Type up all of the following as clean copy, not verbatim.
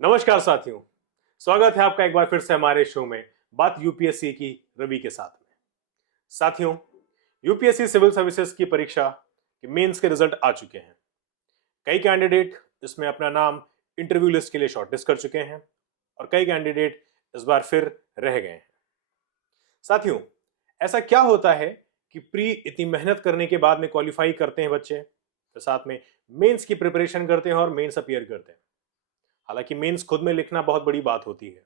नमस्कार साथियों। स्वागत है आपका एक बार फिर से हमारे शो में बात यूपीएससी की रवि के साथ में। साथियों, यूपीएससी सिविल सर्विसेज की परीक्षा के मेंस के रिजल्ट आ चुके हैं। कई कैंडिडेट इसमें अपना नाम इंटरव्यू लिस्ट के लिए शॉर्टलिस्ट कर चुके हैं और कई कैंडिडेट इस बार फिर रह गए हैं। साथियों, ऐसा क्या होता है कि प्री इतनी मेहनत करने के बाद में क्वालिफाई करते हैं बच्चे, तो साथ में मेंस की प्रिपरेशन करते हैं और मेंस अपीयर करते हैं। हालांकि मेंस खुद में लिखना बहुत बड़ी बात होती है,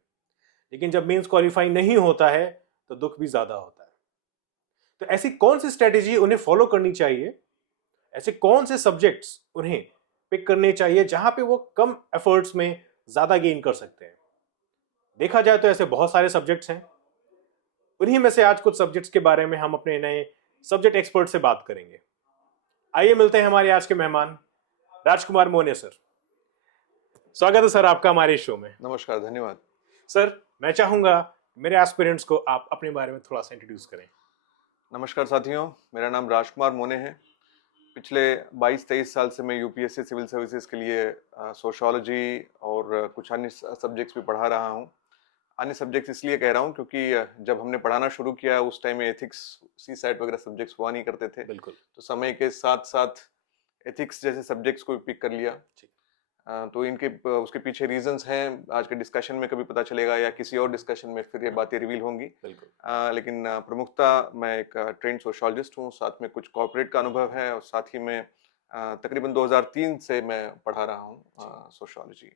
लेकिन जब मेंस क्वालिफाई नहीं होता है तो दुख भी ज्यादा होता है। तो ऐसी कौन सी स्ट्रेटेजी उन्हें फॉलो करनी चाहिए, ऐसे कौन से सब्जेक्ट्स उन्हें पिक करने चाहिए जहां पे वो कम एफर्ट्स में ज्यादा गेन कर सकते हैं। देखा जाए तो ऐसे बहुत सारे सब्जेक्ट्स हैं। उन्हीं में से आज कुछ सब्जेक्ट्स के बारे में हम अपने नए सब्जेक्ट एक्सपर्ट से बात करेंगे। आइए मिलते हैं हमारे आज के मेहमान राजकुमार मोने सर। स्वागत है सर आपका हमारे शो में। नमस्कार, धन्यवाद। सर, मैं चाहूंगा मेरे एस्पिरेंट्स को आप अपने बारे में थोड़ा सा इंट्रोड्यूस करें। नमस्कार साथियों, मेरा नाम राजकुमार मोने है। पिछले 22-23 साल से मैं यूपीएससी सिविल सर्विसेज के लिए सोशियोलॉजी और कुछ अन्य सब्जेक्ट्स भी पढ़ा रहा हूँ। अन्य सब्जेक्ट्स इसलिए कह रहा हूँ क्योंकि जब हमने पढ़ाना शुरू किया उस टाइम में एथिक्स, सी सैट वगैरह सब्जेक्ट्स हुआ नहीं करते थे। बिल्कुल। तो समय के साथ साथ एथिक्स जैसे सब्जेक्ट्स को भी पिक कर लिया। तो इनके उसके पीछे रीजंस हैं, आज के डिस्कशन में कभी पता चलेगा या किसी और डिस्कशन में फिर ये बातें रिवील होंगी। बिल्कुल। लेकिन प्रमुखतः मैं एक ट्रेंड सोशियोलॉजिस्ट हूँ, साथ में कुछ कॉर्पोरेट का अनुभव है और साथ ही में तकरीबन 2003 से मैं पढ़ा रहा हूँ सोशियोलॉजी।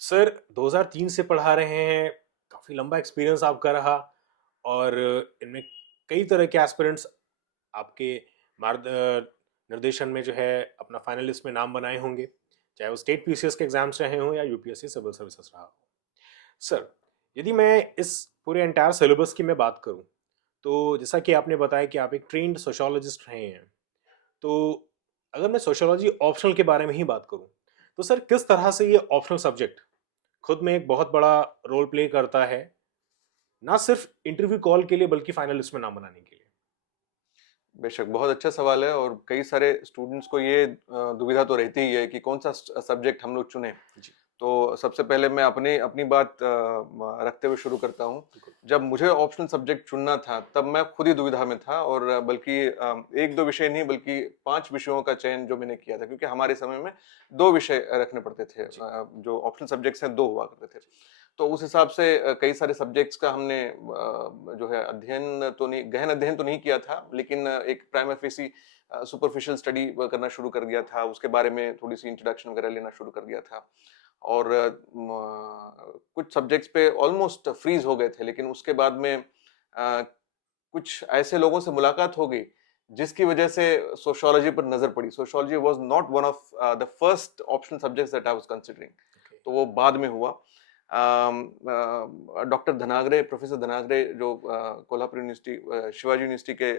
सर, 2003 से पढ़ा रहे हैं, काफी लंबा एक्सपीरियंस आपका रहा और इनमें कई तरह के एस्पिरेंट्स आपके मार्ग निर्देशन में जो है अपना फाइनल लिस्ट में नाम बनाए होंगे, चाहे वो स्टेट पीसीएस के एग्जाम्स रहे हों या यूपीएससी सिविल सर्विसेज रहा हो। सर, यदि मैं इस पूरे एंटायर सिलेबस की मैं बात करूं, तो जैसा कि आपने बताया कि आप एक ट्रेंड सोशियोलॉजिस्ट रहे हैं, तो अगर मैं सोशियोलॉजी ऑप्शनल के बारे में ही बात करूं, तो सर किस तरह से ये ऑप्शनल सब्जेक्ट खुद में एक बहुत बड़ा रोल प्ले करता है, ना सिर्फ इंटरव्यू कॉल के लिए बल्कि फाइनल लिस्ट में नाम बनाने के लिए। बेशक, बहुत अच्छा सवाल है और कई सारे स्टूडेंट्स को ये दुविधा तो रहती ही है कि कौन सा सब्जेक्ट हम लोग चुने। जी। तो सबसे पहले मैं अपनी बात रखते हुए शुरू करता हूँ। जब मुझे ऑप्शनल सब्जेक्ट चुनना था तब मैं खुद ही दुविधा में था और बल्कि एक दो विषय नहीं बल्कि 5 विषयों का चयन जो मैंने किया था, क्योंकि हमारे समय में 2 विषय रखने पड़ते थे। जो ऑप्शनल सब्जेक्ट्स हैं 2 हुआ करते थे। तो उस हिसाब से कई सारे सब्जेक्ट्स का हमने जो है गहन अध्ययन तो नहीं किया था, लेकिन एक प्राइमा फेसी सुपरफिशियल स्टडी करना शुरू कर दिया था। उसके बारे में थोड़ी सी इंट्रोडक्शन वगैरह लेना शुरू कर दिया था और कुछ सब्जेक्ट्स पे ऑलमोस्ट फ्रीज हो गए थे। लेकिन उसके बाद में कुछ ऐसे लोगों से मुलाकात हो गई जिसकी वजह से सोशियोलॉजी पर नजर पड़ी। Sociology was not one of the first optional subjects that I was considering. तो वो बाद में हुआ। डॉक्टर धनागरे, प्रोफेसर धनागरे जो कोल्हापुर यूनिवर्सिटी, शिवाजी यूनिवर्सिटी के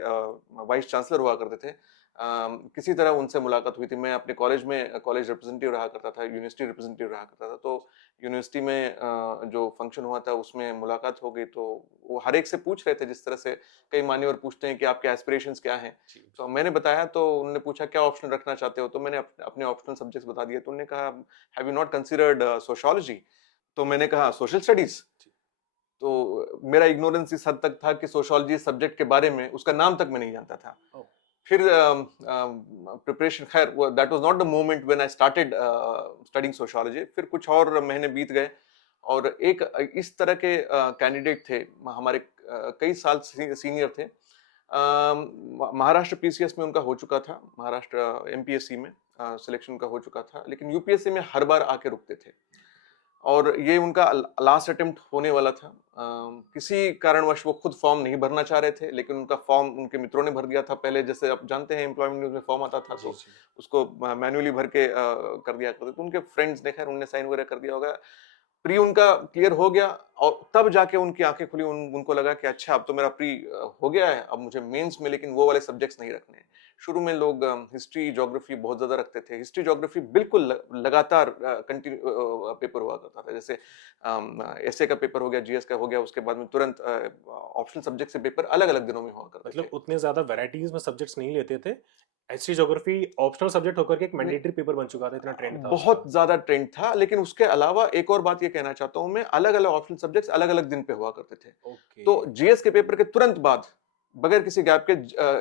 वाइस चांसलर हुआ करते थे, किसी तरह उनसे मुलाकात हुई थी। मैं अपने कॉलेज में कॉलेज रिप्रेजेंटेटिव रहा करता था, यूनिवर्सिटी रिप्रेजेंटेटिव रहा करता था। तो यूनिवर्सिटी में जो फंक्शन हुआ था उसमें मुलाकात हो गई। तो वो हर एक से पूछ रहे थे, जिस तरह से कई मान्यवर पूछते हैं कि आपके एस्पिरेशंस क्या हैं। तो मैंने बताया, तो उन्होंने पूछा क्या ऑप्शन रखना चाहते हो, तो मैंने अपने ऑप्शनल सब्जेक्ट्स बता दिए। तो उन्होंने कहा have you not considered sociology? तो मैंने कहा सोशल स्टडीज। तो मेरा इग्नोरेंस इस हद तक था कि सोशियोलॉजी सब्जेक्ट के बारे में उसका नाम तक मैं नहीं जानता था। फिर प्रिपरेशन, खैर that was not the moment when I started studying sociology. फिर कुछ और महीने बीत गए और एक इस तरह के कैंडिडेट थे हमारे, कई साल सीनियर थे। महाराष्ट्र पीसीएस में उनका हो चुका था, महाराष्ट्र एमपीएससी में सिलेक्शन का हो चुका था, लेकिन यूपीएससी में हर बार आके रुकते थे और ये उनका लास्ट अटेम्प्ट होने वाला था। किसी कारणवश वो खुद फॉर्म नहीं भरना चाह रहे थे, लेकिन उनका फॉर्म उनके मित्रों ने भर दिया था पहले। जैसे आप जानते हैं एम्प्लॉयमेंट न्यूज में फॉर्म आता था तो उसको मैन्युअली भर के कर दिया करते। तो उनके फ्रेंड्स ने, खैर उनने साइन वगैरह कर दिया होगा। प्री उनका क्लियर हो गया और तब जाके उनकी आंखें खुली। उनको लगा कि अच्छा, अब तो मेरा प्री हो गया है, अब मुझे मेंस में लेकिन वो वाले सब्जेक्ट्स नहीं रखने हैं। शुरू में लोग हिस्ट्री ज्योग्राफी बहुत ज्यादा रखते थे। हिस्ट्री ज्योग्राफी बिल्कुल लगातार कंटिन्यू पेपर हुआ करता था। जैसे एसए का पेपर हो गया, जीएस का हो गया, उसके बाद में तुरंत ऑप्शनल सब्जेक्ट से पेपर अलग अलग दिनों में हुआ करते थे। मतलब उतने ज्यादा वैरायटीज में सब्जेक्ट्स नहीं लेते थे, हिस्ट्री ज्योग्राफी ऑप्शनल सब्जेक्ट होकर के एक मैंडेटरी पेपर बन चुका था, इतना ट्रेंड था बहुत उसका। ज्यादा ट्रेंड था, लेकिन उसके अलावा एक और बात ये कहना चाहता हूं मैं, अलग अलग ऑप्शनल सब्जेक्ट्स अलग अलग दिन पे हुआ करते थे। ओके। तो जीएस के पेपर के तुरंत बाद, बगैर किसी गैप के,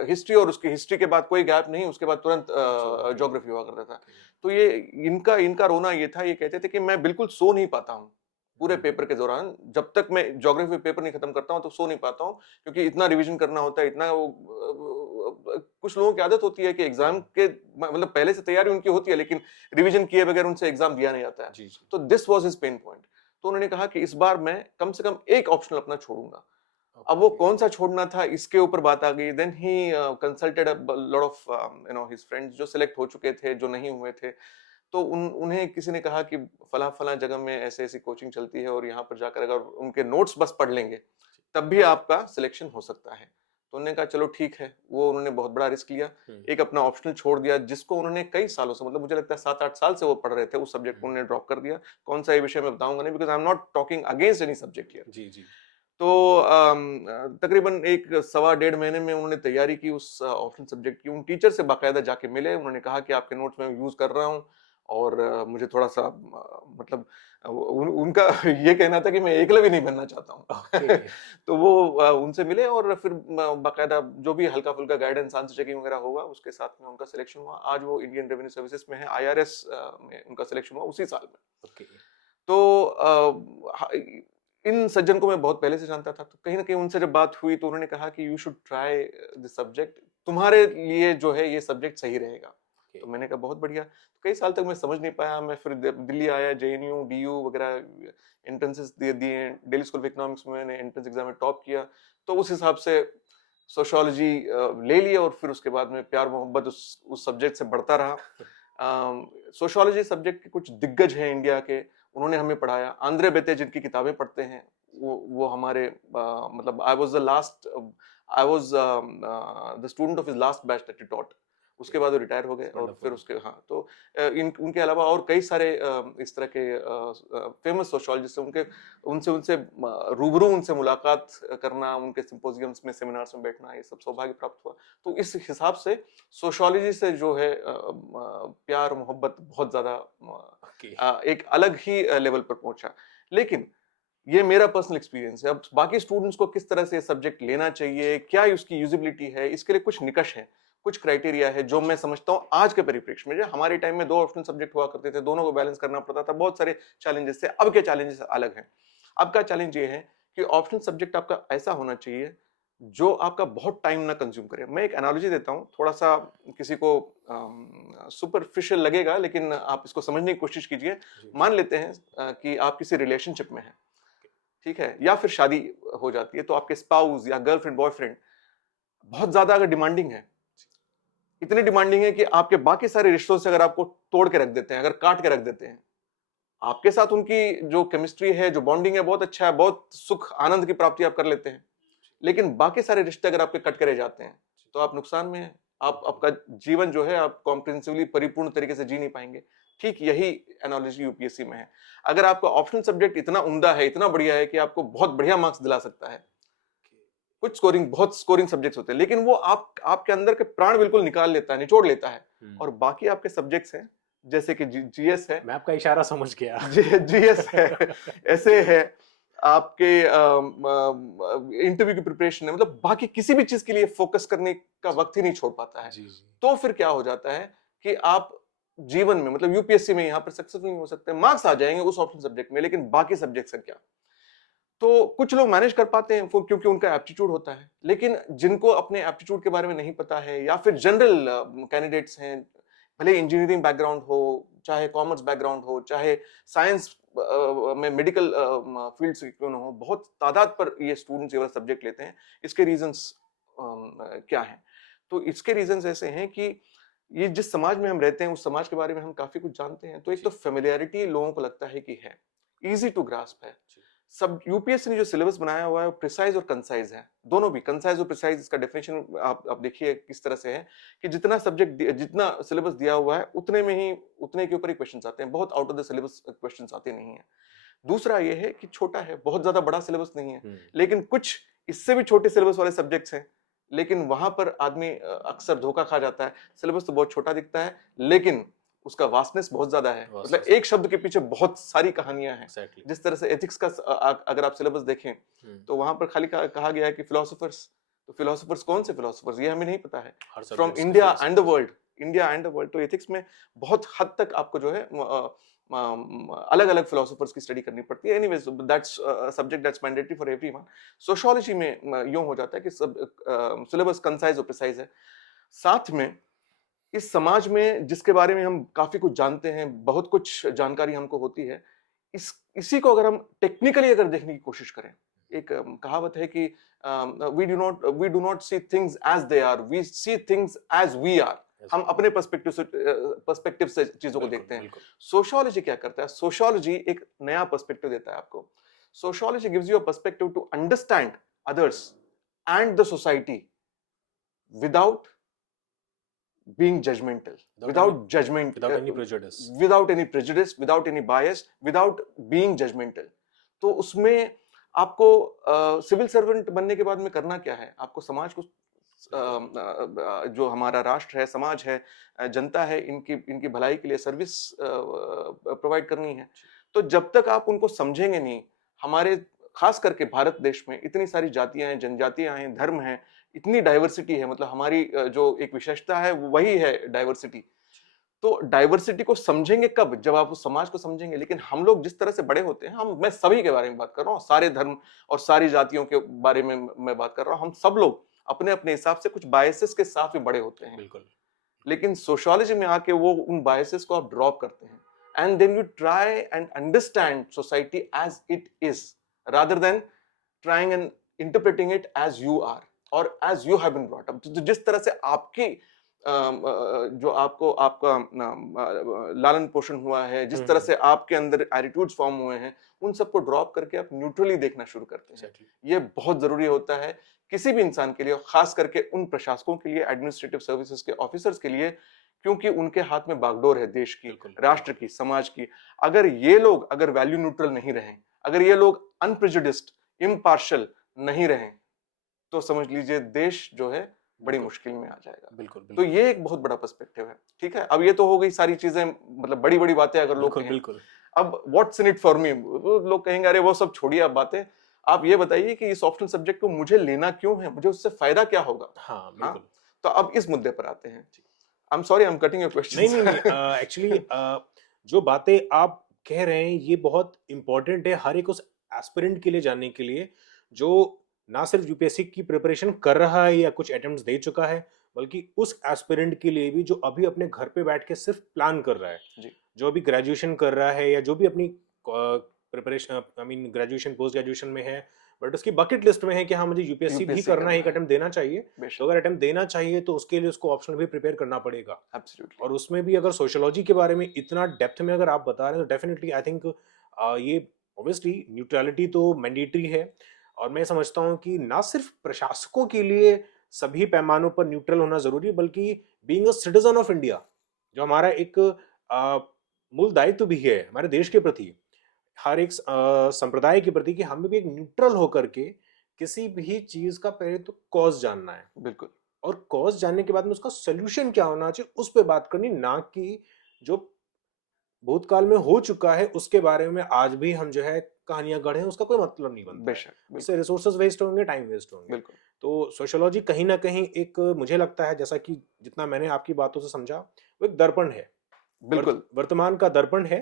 हिस्ट्री और उसकी हिस्ट्री के बाद कोई गैप नहीं, उसके बाद तुरंत ज्योग्राफी। ज्योग्राफी हुआ करता था। ओके। तो ये इनका इनका रोना ये था, ये कहते थे कि मैं बिल्कुल सो नहीं पाता हूँ पूरे हम्म, पेपर के दौरान, जब तक मैं ज्योग्राफी पेपर नहीं खत्म करता हूँ तो सो नहीं पाता हूँ, क्योंकि इतना रिवीजन करना होता है, इतना कुछ लोगों की आदत होती है कि एग्जाम के मतलब पहले से तैयारी उनकी होती है, लेकिन रिवीजन किए बगैर उनसे एग्जाम दिया नहीं जाता है। जी जी। तो this was his pain point. तो उन्होंने कहा कि इस बार मैं कम से कम एक ऑप्शनल अपना छोड़ूंगा। अब वो ओके। कौन सा छोड़ना था, इसके ऊपर बात आ गई। Then he consulted lot of his friends जो सिलेक्ट हो चुके थे, जो नहीं हुए थे। तो उन्हें किसी ने कहा कि फला फला जगह में ऐसे ऐसी कोचिंग चलती है, और यहाँ पर जाकर अगर उनके नोट्स बस पढ़ लेंगे तब भी आपका सिलेक्शन हो सकता है। तो उन्होंने कहा चलो ठीक है। वो उन्होंने बहुत बड़ा रिस्क लिया, हम्म, एक अपना ऑप्शनल छोड़ दिया, जिसको उन्होंने कई सालों से, मतलब मुझे लगता है 7-8 साल से वो पढ़ रहे थे, उस सब्जेक्ट को हम्म, उन्होंने ड्रॉप कर दिया। कौन सा ये विषय मैं बताऊंगा नहीं, because I am not talking against any subject here. जी जी। तो तकरीबन एक सवा डेढ़ महीने में उन्होंने तैयारी की उस ऑप्शन सब्जेक्ट की। उन टीचर से बाकायदा जाके मिले, उन्होंने कहा कि आपके नोट्स मैं यूज कर रहा हूँ, और मुझे थोड़ा सा मतलब उनका ये कहना था कि मैं एकलव्य नहीं बनना चाहता हूँ। ओके। तो वो उनसे मिले, और फिर बाकायदा जो भी हल्का फुल्का गाइडेंस, आंसर चेकिंग वगैरह होगा, उसके साथ में उनका सिलेक्शन हुआ। आज वो इंडियन रेवेन्यू सर्विसेज में है, आईआरएस में उनका सिलेक्शन हुआ उसी साल में। ओके। तो इन सज्जन को मैं बहुत पहले से जानता था, तो कहीं ना कहीं उनसे जब बात हुई तो उन्होंने कहा कि you should try this subject, तुम्हारे लिए जो है ये सब्जेक्ट सही रहेगा। तो मैंने कहा बहुत बढ़िया। तो कई साल तक मैं समझ नहीं पाया। मैं फिर दिल्ली आया, जेएनयू, डीयू वगैरह एंट्रेंसेस दिए दिए। दिल्ली स्कूल ऑफ इकोनॉमिक्स में मैंने एंट्रेंस एग्जाम में टॉप किया। तो उस हिसाब से सोशियोलॉजी ले लिया, और फिर उसके बाद में प्यार मोहब्बत उस सब्जेक्ट से बढ़ता रहा। सोशियोलॉजी सब्जेक्ट के कुछ दिग्गज हैं इंडिया के, उन्होंने हमें पढ़ाया। आंद्रे बेते जिनकी किताबें पढ़ते हैं, वो हमारे मतलब I was the student of his last batch that he taught. उसके बाद वो रिटायर हो गए, और फिर वंडरफुल। उसके, हाँ, तो उनके अलावा और कई सारे इस तरह के फेमस सोशियोलॉजिस्ट हैं। उनके उनसे उनसे रूबरू उनसे मुलाकात करना, उनके सिंपोजियम्स में, सेमिनार्स में बैठना, ये सब सौभाग्य प्राप्त हुआ। तो इस हिसाब से सोशियोलॉजी से जो है प्यार मोहब्बत बहुत ज्यादा ओके। एक अलग ही लेवल पर पहुंचा। लेकिन ये मेरा पर्सनल एक्सपीरियंस है। अब बाकी स्टूडेंट्स को किस तरह से सब्जेक्ट लेना चाहिए, क्या उसकी यूजिबिलिटी है, इसके लिए कुछ निकष है, कुछ क्राइटेरिया है, जो मैं समझता हूँ आज के परिप्रेक्ष्य में। जो हमारे टाइम में 2 ऑप्शनल सब्जेक्ट हुआ करते थे, दोनों को बैलेंस करना पड़ता था, बहुत सारे चैलेंजेस थे। अब के चैलेंजेस अलग हैं। अब का चैलेंज ये है कि ऑप्शनल सब्जेक्ट आपका ऐसा होना चाहिए जो आपका बहुत टाइम ना कंज्यूम करे। मैं एक एनालॉजी देता हूँ, थोड़ा सा किसी को सुपरफिशियल लगेगा, लेकिन आप इसको समझने की कोशिश कीजिए। जी। मान लेते हैं कि आप किसी रिलेशनशिप में हैं, ठीक है, या फिर शादी हो जाती है, तो आपके स्पाउस या गर्लफ्रेंड बॉयफ्रेंड बहुत ज्यादा अगर डिमांडिंग है, इतनी डिमांडिंग है कि आपके बाकी सारे रिश्तों से अगर आपको तोड़ के रख देते हैं, अगर काट के रख देते हैं, आपके साथ उनकी जो केमिस्ट्री है, जो बॉन्डिंग है, बहुत अच्छा है, बहुत सुख आनंद की प्राप्ति आप कर लेते हैं, लेकिन बाकी सारे रिश्ते अगर आपके कट करे जाते हैं, तो आप नुकसान में हैं। आप आपका जीवन जो है आप कॉम्प्रिहेंसिवली परिपूर्ण तरीके से जी नहीं पाएंगे। ठीक यही एनालॉजी यूपीएससी में है। अगर आपका ऑप्शनल सब्जेक्ट इतना उम्दा है, इतना बढ़िया है कि आपको बहुत बढ़िया मार्क्स दिला सकता है, कुछ स्कोरिंग, बहुत स्कोरिंग सब्जेक्ट्स होते हैं, लेकिन वो आपके अंदर के प्राण बिल्कुल निकाल लेता है, निचोड़ लेता है। और बाकी आपके सब्जेक्ट्स हैं, जैसे कि जीएस है, मैं आपका इशारा समझ गया। जीएस है, ऐसे है, आपके इंटरव्यू की प्रिपरेशन है, मतलब बाकी किसी भी चीज के लिए फोकस करने का वक्त ही नहीं छोड़ पाता है। जी जी। तो फिर क्या हो जाता है कि आप जीवन में, मतलब यूपीएससी में यहाँ पर सक्सेसफुल नहीं हो सकते। मार्क्स आ जाएंगे उस ऑप्शन सब्जेक्ट में, लेकिन बाकी सब्जेक्ट से क्या। तो कुछ लोग मैनेज कर पाते हैं क्योंकि उनका एप्टीट्यूड होता है, लेकिन जिनको अपने एप्टीट्यूड के बारे में नहीं पता है, या फिर जनरल कैंडिडेट्स हैं, भले इंजीनियरिंग बैकग्राउंड हो, चाहे कॉमर्स बैकग्राउंड हो, चाहे साइंस में मेडिकल फील्ड से क्यों ना हो, बहुत तादाद पर ये स्टूडेंट्स ये वाला सब्जेक्ट लेते हैं। इसके रीजंस क्या हैं? तो इसके रीजंस ऐसे हैं कि ये जिस समाज में हम रहते हैं, उस समाज के बारे में हम काफी कुछ जानते हैं। तो एक तो फेमिलियरिटी लोगों को लगता है कि है, इजी टू ग्रास्प है। सब यूपीएससी ने जो सिलेबस बनाया हुआ है वो प्रिसाइज और कंसाइज है, दोनों भी। कंसाइज और प्रिसाइज, इसका डेफिनेशन आप देखिए किस तरह से है कि जितना सब्जेक्ट, जितना सिलेबस दिया हुआ है, उतने में ही, उतने के ऊपर ही क्वेश्चंस आते हैं, बहुत out of the syllabus questions आते नहीं है। दूसरा ये है कि छोटा है, बहुत ज्यादा बड़ा सिलेबस नहीं है, लेकिन कुछ इससे भी छोटे सिलेबस वाले सब्जेक्ट्स हैं लेकिन वहां पर आदमी अक्सर धोखा खा जाता है। सिलेबस तो बहुत छोटा दिखता है, लेकिन उसका वास्टनेस बहुत ज्यादा है। मतलब एक शब्द के पीछे बहुत सारी कहानियां हैं। Exactly. जिस तरह से एथिक्स का अगर आप सिलेबस देखें तो वहां पर खाली कहा गया है कि फिलोसोफर्स, तो फिलोसोफर्स कौन से फिलोसोफर्स, ये हमें नहीं पता है। हर फ्रॉम subjects के India philosophers. And the world, India and the world, तो एथिक्स में बहुत हद तक आपको जो है अलग अलग फिलोसोफर्स की स्टडी करनी पड़ती है। Anyways that's subject that's mandatory for everyone. Sociology में यूं हो जाता है कि सब सिलेबस कंसाइज और प्रिसाइज है। साथ में इस समाज में जिसके बारे में हम काफी कुछ जानते हैं, बहुत कुछ जानकारी हमको होती है, इसी को अगर हम टेक्निकली अगर देखने की कोशिश करें, एक कहावत है कि we do not see things as they are, we see things as we are. हम अपने पर्सपेक्टिव से चीजों को देखते हैं। सोशियोलॉजी क्या करता है? सोशियोलॉजी एक नया पर्सपेक्टिव देता है आपको। Sociology gives you a perspective to understand others and the society without being judgmental, without judgment, without any prejudice, without any bias, without being judgmental. तो उसमें आपको सिविल सर्वेंट बनने के बाद में करना क्या है? आपको समाज को जो हमारा राष्ट्र है, समाज है, जनता है, इनकी भलाई के लिए सर्विस प्रोवाइड करनी है। तो जब तक आप उनको समझेंगे नहीं, हमारे खास करके भारत देश में इतनी सारी जातियां हैं, जनजातियां हैं, धर्म हैं, इतनी डाइवर्सिटी है, मतलब हमारी जो एक विशेषता है वही है डाइवर्सिटी। तो डाइवर्सिटी को समझेंगे कब? जब आप उस समाज को समझेंगे। लेकिन हम लोग जिस तरह से बड़े होते हैं, मैं सभी के बारे में बात कर रहा हूँ, सारे धर्म और सारी जातियों के बारे में मैं बात कर रहा हूँ, हम सब लोग अपने अपने हिसाब से कुछ बायसेस के साथ में बड़े होते हैं। बिल्कुल। लेकिन सोशियोलॉजी में आके वो उन बायसेस को आप ड्रॉप करते हैं, and then you try and understand society as it is rather than trying and interpreting it as you are or as you have been brought up. तो जिस तरह से आपकी जो आपका लालन पोषण हुआ है, जिस तरह से आपके अंदर एटीट्यूड्स फॉर्म हुए हैं, उन सबको ड्रॉप करके आप न्यूट्रली देखना शुरू करते हैं। ये बहुत जरूरी होता है किसी भी इंसान के लिए, खास करके उन प्रशासकों के लिए, एडमिनिस्ट्रेटिव सर्विसेज के ऑफिसर्स के लिए, क्योंकि उनके हाथ में बागडोर है देश की, राष्ट्र की, समाज की। अगर ये लोग अगर वैल्यू न्यूट्रल नहीं रहें, अगर ये लोग अनप्रेजुडिस्ड, इम्पार्शियल नहीं रहें, तो समझ लीजिए देश जो है बड़ी मुश्किल में आ जाएगा। बिल्कुल। तो ये एक बहुत बड़ा पर्सपेक्टिव है। ठीक है, अब ये तो हो गई सारी चीजें, मतलब बड़ी बड़ी बातें अगर लोग कहें। बिल्कुल। अब what's in it for me, लोग कहेंगे अरे वो सब छोड़िए आप बातें, आप ये बताइए कि इस ऑप्शनल सब्जेक्ट को मुझे लेना क्यों है, मुझे उससे फायदा क्या होगा। हाँ, बिल्कुल। तो अब इस मुद्दे पर आते हैं। I am sorry, I am cutting your question. नहीं, एक्चुअली जो बातें आप कह रहे हैं ये बहुत इंपॉर्टेंट है हर एक उस एस्पिरेंट के लिए जानने के लिए जो ना सिर्फ यूपीएससी की प्रिपरेशन कर रहा है या कुछ अटेम्प्ट्स दे चुका है, बल्कि उस एस्पिरेंट के लिए भी जो अभी अपने घर पे बैठ के सिर्फ प्लान कर रहा है जी। जो अभी ग्रेजुएशन कर रहा है या जो भी अपनी प्रिपरेशन ग्रेजुएशन पोस्ट ग्रेजुएशन में है, बट उसकी बकेट लिस्ट में है कि हाँ मुझे यूपीएससी भी करना है, एक अटेम्प्ट देना चाहिए। तो अगर अटेम्प्ट देना चाहिए तो उसके लिए उसको ऑप्शनल भी प्रिपेयर करना पड़ेगा। Absolutely. और उसमें भी अगर सोशियोलॉजी के बारे में इतना डेप्थ में अगर आप बता रहे हैं तो डेफिनेटली आई थिंक ये ऑब्वियसली न्यूट्रलिटी तो मैंडेटरी है। और मैं समझता हूँ कि ना सिर्फ प्रशासकों के लिए सभी पैमानों पर न्यूट्रल होना जरूरी है, बल्कि being a citizen of India जो हमारा एक मूल दायित्व भी है हमारे देश के प्रति, हर एक संप्रदाय के प्रति, कि हमें भी एक न्यूट्रल होकर के किसी भी चीज का पहले तो कॉज जानना है। बिल्कुल। और कॉज जानने के बाद में उसका सोल्यूशन क्या होना चाहिए उस पर बात करनी, ना कि जो भूतकाल में हो चुका है उसके बारे में आज भी हम जो है कहानियां गढ़े, उसका कोई मतलब नहीं बनता। बेशक। इससे रिसोर्सेज वेस्ट होंगे, टाइम वेस्ट होंगे। बिल्कुल। तो सोशियोलॉजी कहीं ना कहीं एक, मुझे लगता है जैसा कि जितना मैंने आपकी बातों से समझा, वो एक दर्पण है। बिल्कुल। वर्तमान का दर्पण है,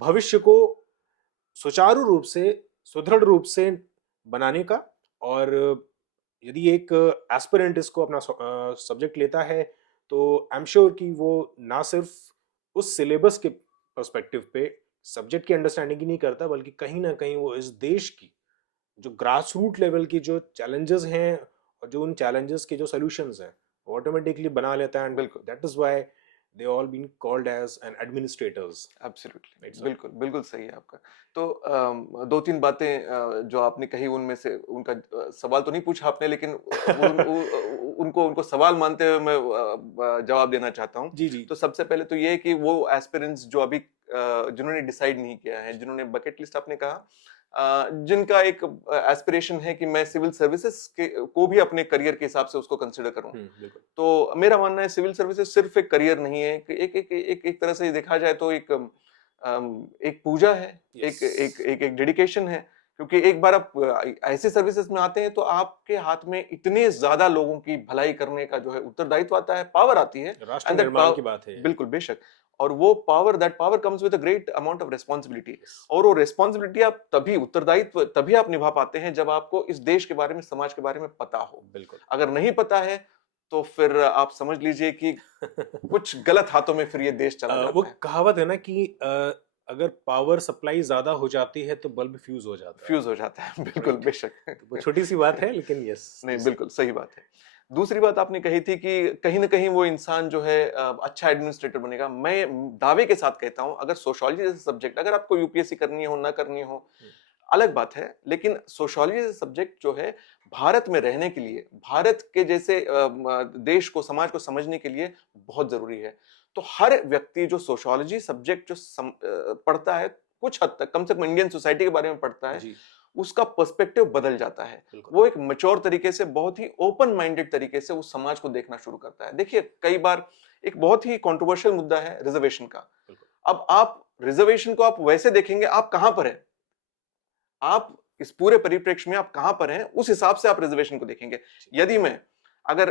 भविष्य को सुचारू रूप से, सुदृढ़ रूप से बनाने का। और यदि एक एस्पिरेंट इसको अपना सब्जेक्ट लेता है तो आई एम श्योर कि वो ना सिर्फ उस सिलेबस के पर्सपेक्टिव पे सब्जेक्ट की अंडरस्टैंडिंग ही नहीं करता, बल्कि कहीं ना कहीं वो इस देश की जो ग्रास रूट लेवल की जो चैलेंजेस हैं और जो उन चैलेंजेस के जो सोल्यूशंस हैं ऑटोमेटिकली बना लेता है। बिल्कुल। That is why they all been called as an administrators. Absolutely. बिल्कुल बिल्कुल सही है आपका। तो दो तीन बातें जो आपने कही उनमें से, उनका सवाल तो नहीं पूछा आपने, लेकिन उनको सवाल मानते हुए मैं जवाब देना चाहता हूँ। जी। तो सबसे पहले तो ये है कि वो एस्पिरेंट्स जो अभी जिन्होंने डिसाइड नहीं किया है, जिन्होंने बकेट लिस्ट आपने कहा, जिनका एक एस्पिरेशन है कि मैं सिविल सर्विसेज के को भी अपने करियर के हिसाब से उसको कंसिडर करूं। बिल्कुल। तो मेरा मानना है सिविल सर्विसेज सिर्फ एक करियर नहीं है, एक तरह से देखा जाए तो एक पूजा है, Yes. एक डेडिकेशन है, क्योंकि एक बार आप ऐसे सर्विसेज में आते हैं तो आपके हाथ में इतने ज्यादा लोगों की भलाई करने का जो है उत्तरदायित्व आता है, पावर आती है, राष्ट्र and that निर्माण power- की बात है। बिल्कुल बेशक। और वो that power comes with a great amount of responsibility, और वो रेस्पॉन्सिबिलिटी आप तभी, उत्तरदायित्व तभी आप निभा पाते हैं जब आपको इस देश के बारे में, समाज के बारे में पता हो। बिल्कुल। अगर नहीं पता है तो फिर आप समझ लीजिए कि कुछ गलत हाथों में फिर ये देश चला वो जाता है। कहावत है ना कि अगर पावर सप्लाई ज्यादा हो जाती है तो बल्ब फ्यूज हो जाता है। फ्यूज हो जाता है, बिल्कुल बेशक। तो वो छोटी सी बात है, लेकिन यस। नहीं, बिल्कुल सही बात है। दूसरी बात आपने कही थी कि कहीं ना कहीं वो इंसान जो है अच्छा एडमिनिस्ट्रेटर बनेगा। मैं दावे के साथ कहता हूं, अगर सोशियोलॉजी जैसे सब्जेक्ट, अगर आपको यूपीएससी करनी हो ना करनी हो अलग बात है, लेकिन सोशियोलॉजी जैसे सब्जेक्ट जो है भारत में रहने के लिए, भारत के जैसे देश को, समाज को समझने के लिए बहुत जरूरी है। तो हर व्यक्ति जो सोशियोलॉजी सब्जेक्ट जो पढ़ता है, कुछ हद तक, कम से कम इंडियन सोसाइटी के बारे में पढ़ता है, जी। उसका पर्सपेक्टिव बदल जाता है। बिल्कुल। वो एक मैच्योर तरीके से, बहुत ही ओपन माइंडेड तरीके से उस समाज को देखना शुरू करता है। देखिए, कई बार एक बहुत ही कंट्रोवर्शियल मुद्दा है रिजर्वेशन का। बिल्कुल। अब आप रिजर्वेशन को आप वैसे देखेंगे, आप कहां पर हैं, आप इस पूरे परिप्रेक्ष्य में आप कहां पर हैं, उस हिसाब से आप रिजर्वेशन को देखेंगे। यदि मैं अगर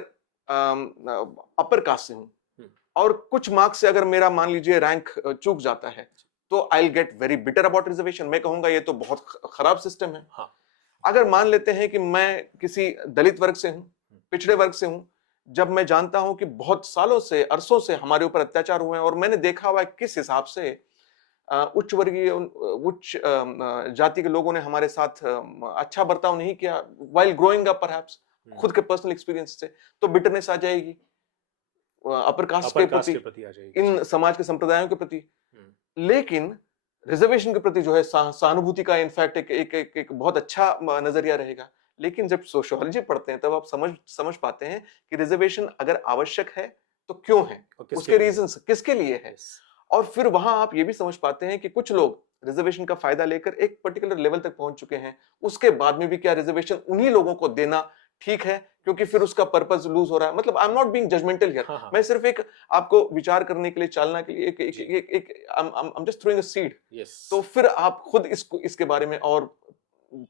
अपर कास्ट से हूं और कुछ मार्क्स से अगर मेरा मान लीजिए रैंक चूक जाता है, तो I will get very bitter about reservation. मैं कहूंगा ये तो बहुत खराब सिस्टम है। हाँ। अगर मान लेते हैं कि मैं किसी दलित वर्ग से हूं, पिछड़े वर्ग से हूं, जब मैं जानता हूं कि बहुत सालों से, अरसों से हमारे ऊपर अत्याचार हुए हैं, और मैंने देखा हुआ है किस हिसाब से उच्च वर्गीय, उच्च जाति के लोगों ने हमारे साथ अच्छा बर्ताव नहीं किया व्हाइल ग्रोइंग अप, परहैप्स खुद के पर्सनल एक्सपीरियंस से, तो बिटरनेस आ जाएगी अपर कास्ट के प्रति, आ जाएगी। इन समाज के संप्रदायों के प्रति। लेकिन रिजर्वेशन के प्रति जो है सहानुभूति का इनफैक्ट एक बहुत अच्छा नजरिया रहेगा। लेकिन जब सोशियोलॉजी पढ़ते हैं तब आप समझ पाते हैं कि रिजर्वेशन अगर आवश्यक है तो क्यों है, उसके रीजंस किसके लिए है। और फिर वहां आप ये भी समझ पाते हैं कि कुछ लोग रिजर्वेशन का फायदा लेकर एक पर्टिकुलर लेवल तक पहुंच चुके हैं, उसके बाद में भी क्या रिजर्वेशन उन्हीं लोगों को देना ठीक है, क्योंकि फिर उसका पर्पस लूज हो रहा है। मतलब I am not being judgmental here, मैं सिर्फ एक आपको विचार करने के लिए, चालना के लिए एक I am just throwing a seed. तो फिर आप खुद इसके बारे में और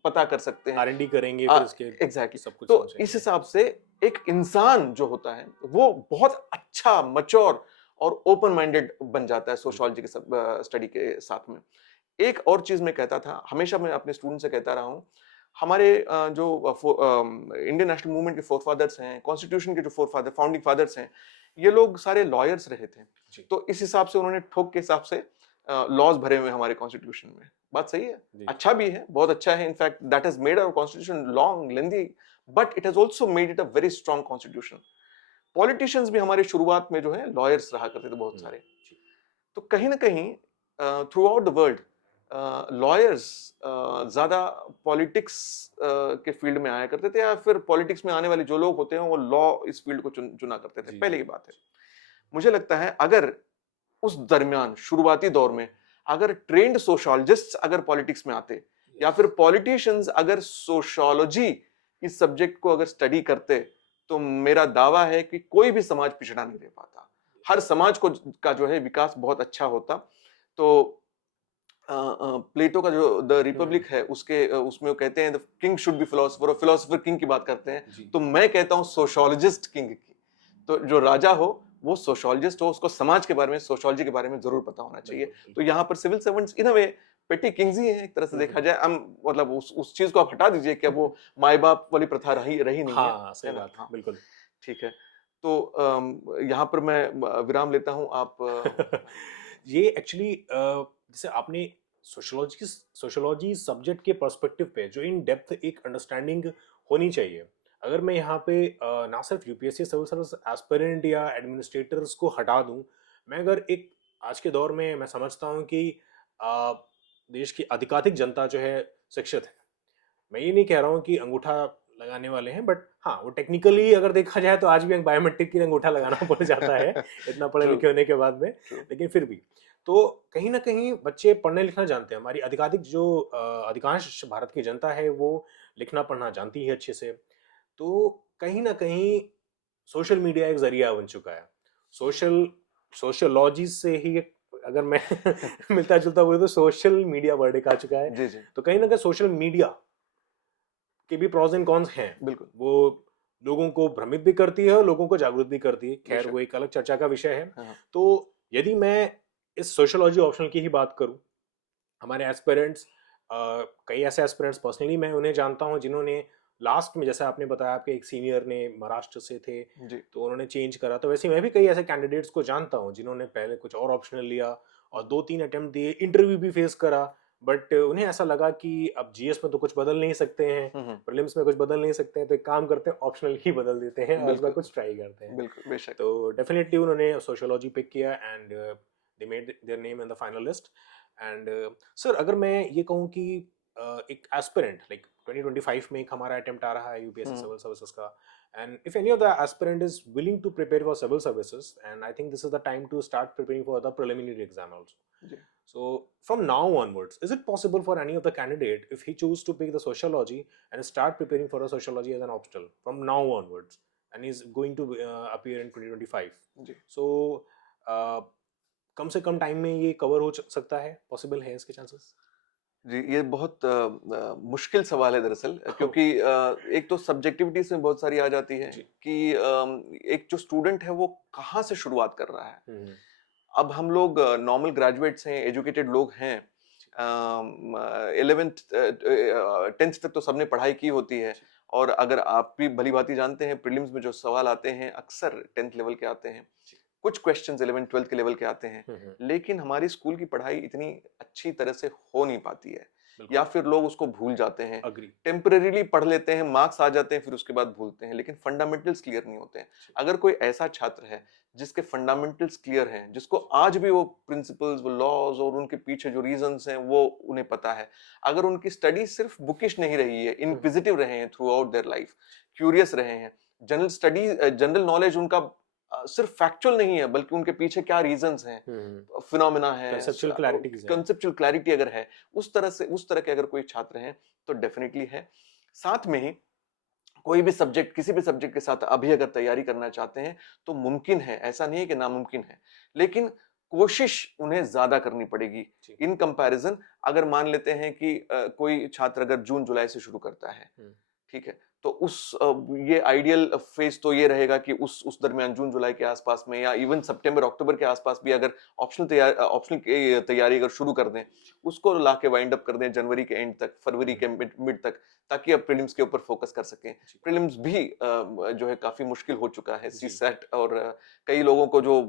पता कर सकते हैं, R&D करेंगे, फिर इसके एग्जैक्टली सब कुछ तो समझेंगे। इस हिसाब से एक इंसान जो होता है वो बहुत अच्छा, मैच्योर और ओपन माइंडेड बन जाता है सोशियोलॉजी के स्टडी के साथ में। एक और चीज मैं कहता था, हमेशा मैं अपने स्टूडेंट से कहता रहा हूं, हमारे जो इंडियन नेशनल मूवमेंट के फोरफादर्स हैं, कॉन्स्टिट्यूशन के जो फाउंडिंग फादर्स हैं, ये लोग सारे लॉयर्स रहे थे। तो इस हिसाब से उन्होंने ठोक के हिसाब से लॉज भरे हुए हमारे कॉन्स्टिट्यूशन में। बात सही है, अच्छा भी है, बहुत अच्छा है। In fact that has made our constitution long, lengthy, but it has also made it a very strong constitution. Politicians भी हमारे शुरुआत में जो है लॉयर्स रहा करते थे बहुत सारे। तो कहीं ना कहीं through out the world lawyers ज्यादा पॉलिटिक्स के फील्ड में आया करते थे, या फिर पॉलिटिक्स में आने वाले जो लोग होते हैं वो लॉ इस फील्ड को चुना करते थे। पहले की बात है। मुझे लगता है अगर उस दरमियान शुरुआती दौर में अगर ट्रेंड सोशियोलॉजिस्ट अगर पॉलिटिक्स में आते, या फिर पॉलिटिशियंस अगर सोशियोलॉजी इस सब्जेक्ट को अगर स्टडी करते, तो मेरा दावा है कि कोई भी समाज पिछड़ा नहीं रह पाता, हर समाज का जो है विकास बहुत अच्छा होता। तो प्लेटो का जो द रिपब्लिक है, उसमें वो कहते हैं the king should be philosopher, और फिलोसोफर किंग की बात करते हैं। तो मैं कहता हूं सोशियोलॉजिस्ट किंग की। तो जो राजा हो वो सोशियोलॉजिस्ट हो, उसको समाज के बारे में, सोशियोलॉजी के बारे में जरूर पता होना चाहिए। तो यहाँ पर सिविल सर्वेंट्स इन अ वे पेटी किंग्स ही हैं एक तरह से देखा जाए। हम मतलब उस चीज को आप हटा दीजिए कि अब वो माई बाप वाली प्रथा रही नहीं है। सही बात, हाँ, बिल्कुल ठीक है। तो यहाँ पर मैं विराम लेता हूँ। आप ये एक्चुअली जैसे आपने सोशियोलॉजी सब्जेक्ट के पर्सपेक्टिव पे जो इन डेप्थ एक अंडरस्टैंडिंग होनी चाहिए, अगर मैं यहाँ पे ना सिर्फ यूपीएससी सिविल सर्विस एस्पिरेंट या एडमिनिस्ट्रेटर्स को हटा दूं, मैं अगर एक आज के दौर में मैं समझता हूँ कि देश की अधिकाधिक जनता जो है शिक्षित है। मैं ये नहीं कह रहा हूँ कि अंगूठा लगाने वाले हैं, बट हाँ, वो टेक्निकली अगर देखा जाए तो आज भी बायोमेट्रिक की अंगूठा लगाना पड़ जाता है इतना पढ़े लिखे होने के बाद में, लेकिन फिर भी तो कहीं ना कहीं बच्चे पढ़ने लिखना जानते हैं, हमारी अधिकांश भारत की जनता है वो लिखना पढ़ना जानती है अच्छे से। तो कहीं ना कहीं सोशल मीडिया एक जरिया बन चुका है। सोशल सोशियोलॉजी से ही अगर मैं मिलता जुलता बोले तो सोशल मीडिया वर्ड एक आ चुका है। जी जी तो कहीं ना कहीं सोशल मीडिया के भी प्रॉज एंड कॉन्स हैं। बिल्कुल वो लोगों को भ्रमित भी करती है और लोगों को जागरूक भी करती है, खैर बेशक वो एक अलग चर्चा का विषय है। हाँ तो यदि मैं इस सोशियोलॉजी ऑप्शनल की ही बात करूं, हमारे एस्पिरेंट्स, कई ऐसे एस्पिरेंट्स पर्सनली मैं उन्हें जानता हूं जिन्होंने लास्ट में, जैसे आपने बताया आपके एक सीनियर ने महाराष्ट्र से थे जी तो उन्होंने चेंज करा, तो वैसे मैं भी कई ऐसे कैंडिडेट्स को जानता हूं जिन्होंने पहले कुछ और ऑप्शनल लिया और 2-3 अटेम्प्ट दिए, इंटरव्यू भी फेस करा, बट उन्हें ऐसा लगा कि अब जीएस में तो कुछ बदल नहीं सकते हैं, प्रीलिम्स में कुछ बदल नहीं सकते हैं, तो एक काम करते हैं ऑप्शनल ही बदल देते हैं और इस बार बिल्कुल कुछ ट्राई करते हैं। बिल्कुल बेशक तो डेफिनेटली उन्होंने सोशियोलॉजी पिक किया and they made their name in the final list. And sir, अगर मैं ये कहूँ कि एक एस्पिरेंट लाइक 2025 में एक हमारा अटेम्प्ट आ रहा है यूपीएससी सिविल सर्विसेज का, and if any of the aspirant is willing to prepare for civil services, and I think this is the time to start preparing for the preliminary exam also. जी So from now onwards, is it possible for any of the candidate, if he choose to pick the sociology and start preparing for a sociology as an optional from now onwards, and he's going to appear in 2025? जी So कम से कम time में ये cover हो सकता है, possible है इसके चांसेस? जी ये बहुत मुश्किल सवाल है दरअसल क्योंकि एक तो सब्जेक्टिविटीज में बहुत सारी आ जाती है जी। कि एक जो स्टूडेंट है वो कहाँ से शुरुआत कर रहा है। हम्म। अब हम लोग नॉर्मल ग्रेजुएट्स हैं, एजुकेटेड लोग हैं, 11th 10th तक तो सबने पढ़ाई की होती है, और अगर आप भी भली भांति जानते हैं प्रीलिम्स में जो सवाल आते हैं अक्सर 10th लेवल के आते हैं, कुछ क्वेश्चंस 11th 12th के लेवल के आते हैं, लेकिन हमारी स्कूल की पढ़ाई इतनी अच्छी तरह से हो नहीं पाती है, या फिर लोग उसको भूल जाते हैं, अग्री। टेम्परेरीली पढ़ लेते हैं, मार्क्स आ जाते हैं, फिर उसके बाद भूलते हैं, लेकिन फंडामेंटल्स क्लियर नहीं होते हैं। अगर कोई ऐसा छात्र है जिसके फंडामेंटल्स क्लियर हैं, जिसको आज भी वो प्रिंसिपल्स, वो लॉज और उनके पीछे जो रीजंस हैं वो उन्हें पता है, अगर उनकी स्टडी सिर्फ बुकिश नहीं रही है, इनक्विजिटिव रहे हैं through out their life, curious रहे हैं, जनरल नॉलेज उनका सिर्फ फैक्चुअल नहीं है बल्कि उनके पीछे क्या रीजंस हैं, फिनोमेना है, कंसेप्चुअल क्लैरिटी अगर है, उस तरह के अगर कोई छात्र हैं तो डेफिनेटली है। साथ में ही कोई भी सब्जेक्ट, किसी भी सब्जेक्ट के साथ अभी अगर तैयारी करना चाहते हैं तो मुमकिन है, ऐसा नहीं है कि नामुमकिन है, लेकिन कोशिश उन्हें ज्यादा करनी पड़ेगी इन कंपैरिजन। अगर मान लेते हैं कि कोई छात्र अगर जून जुलाई से शुरू करता है, ठीक है, तो ये आइडियल फेज तो ये रहेगा कि उस दरमियान जून जुलाई के आसपास में या इवन सितंबर अक्टूबर के आसपास भी अगर ऑप्शनल की तैयारी अगर शुरू कर दें, उसको लाके वाइंड अप कर दें जनवरी के एंड तक, फरवरी के मिड तक, ताकि अब प्रीलिम्स के ऊपर फोकस कर सकें। प्रीलिम्स भी जो है काफी मुश्किल हो चुका है, सीसैट, और कई लोगों को जो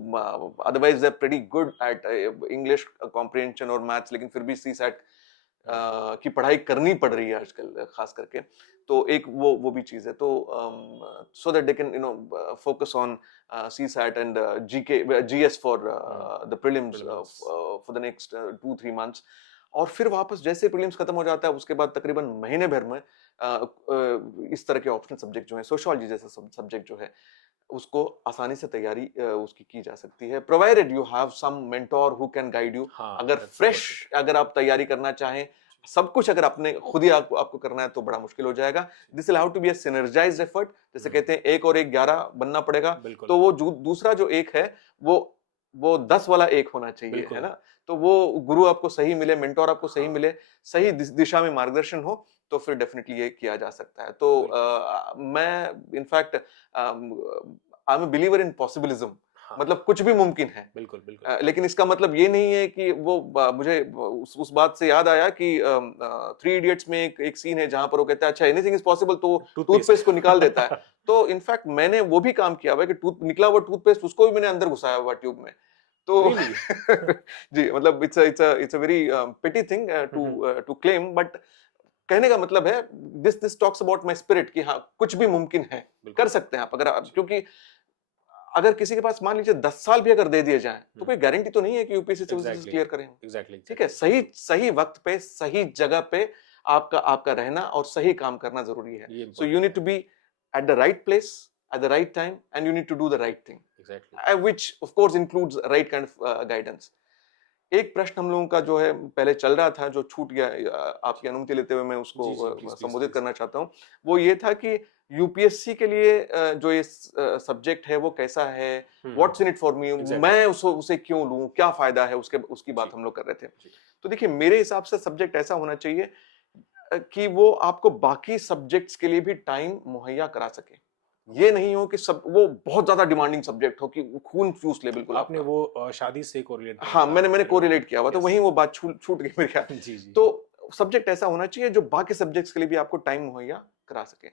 otherwise they pretty good at English comprehension और मैथ्स, लेकिन फिर भी सीसैट की पढ़ाई करनी पड़ रही है आजकल खास करके, तो एक वो भी चीज है। तो so that they can focus on CSAT and GS for the prelims for the next 2-3 months, और फिर वापस जैसे प्रीलिम्स खत्म हो जाता है उसके बाद तकरीबन महीने भर में इस तरह के ऑप्शनल सब्जेक्ट जो है, सोशियोलॉजी जैसा सब्जेक्ट जो है, उसको आसानी से तैयारी उसकी की जा सकती है, provided you have some mentor who can guide you. अगर फ्रेश अगर आप तैयारी करना चाहें, सब कुछ अगर आपने खुद ही आपको करना है तो बड़ा मुश्किल हो जाएगा। This will have to be a synergized effort, जैसे कहते हैं 1 और 1 11 बनना पड़ेगा, तो वो दूसरा जो 1 है वो 10 वाला 1 होना चाहिए, है ना। तो वो गुरु आपको सही मिले, मेंटोर आपको सही मिले, सही दिशा में मार्गदर्शन हो, तो फिर डेफिनेटली ये किया जा सकता है। तो मैं in fact I am a believer in possibilism, मतलब कुछ भी मुमकिन है। बिल्कुल बिल्कुल। लेकिन इसका मतलब ये नहीं है कि वो मुझे उस बात से याद आया कि 3 इडियट्स में एक सीन है जहां पर वो कहता है अच्छा एनीथिंग इज पॉसिबल, तो टूथपेस्ट को निकाल देता है। तो इनफैक्ट मैंने वो भी काम किया हुआ है कि निकला हुआ टूथपेस्ट उसको भी मैंने अंदर घुसाया हुआ ट्यूब में। तो जी, मतलब it's a very pity thing to claim, but कहने का मतलब है this talks about my spirit कि हाँ कुछ भी मुमकिन है, कर सकते हैं आप अगर क्योंकि अगर किसी के पास मान लीजिए 10 साल भी अगर दे दिए जाएं तो कोई गारंटी तो नहीं है कि यूपीएससी सिविल क्लियर करेंगे। ठीक है, सही वक्त पे सही जगह पे आपका रहना और सही काम करना जरूरी है। So you need to be at the right place at the right time and you need to do the right thing, which of course includes right kind of guidance. एक प्रश्न हम लोगों का जो है पहले चल रहा था, जो छूट गया, आपकी अनुमति लेते हुए मैं उसको जी, जी, प्लीज, प्लीज, संबोधित प्लीज। करना चाहता हूँ। वो ये था कि यूपीएससी के लिए जो ये सब्जेक्ट है वो कैसा है, what's in it for me, exactly. मैं उसे क्यों लूं, क्या फायदा है उसके, उसकी बात जी, हम लोग कर रहे थे। जी, तो देखिए, मेरे हिसाब से सब्जेक्ट ऐसा होना चाहिए कि वो आपको बाकी सब्जेक्ट्स के लिए भी टाइम मुहैया करा सके। ये नहीं हो कि सब वो बहुत ज्यादा डिमांडिंग सब्जेक्ट हो कि वो खून चूस ले बिल्कुल आपने आपका। वो शादी से कोरिलेट करा हाँ, था, मैंने मतलब कोरिलेट किया हुआ, तो यस। वहीं वो बात छूट गई मेरे ख्याल। जी, जी, तो सब्जेक्ट ऐसा होना चाहिए जो बाकी सब्जेक्ट्स के लिए भी आपको टाइम मुहैया करा सके।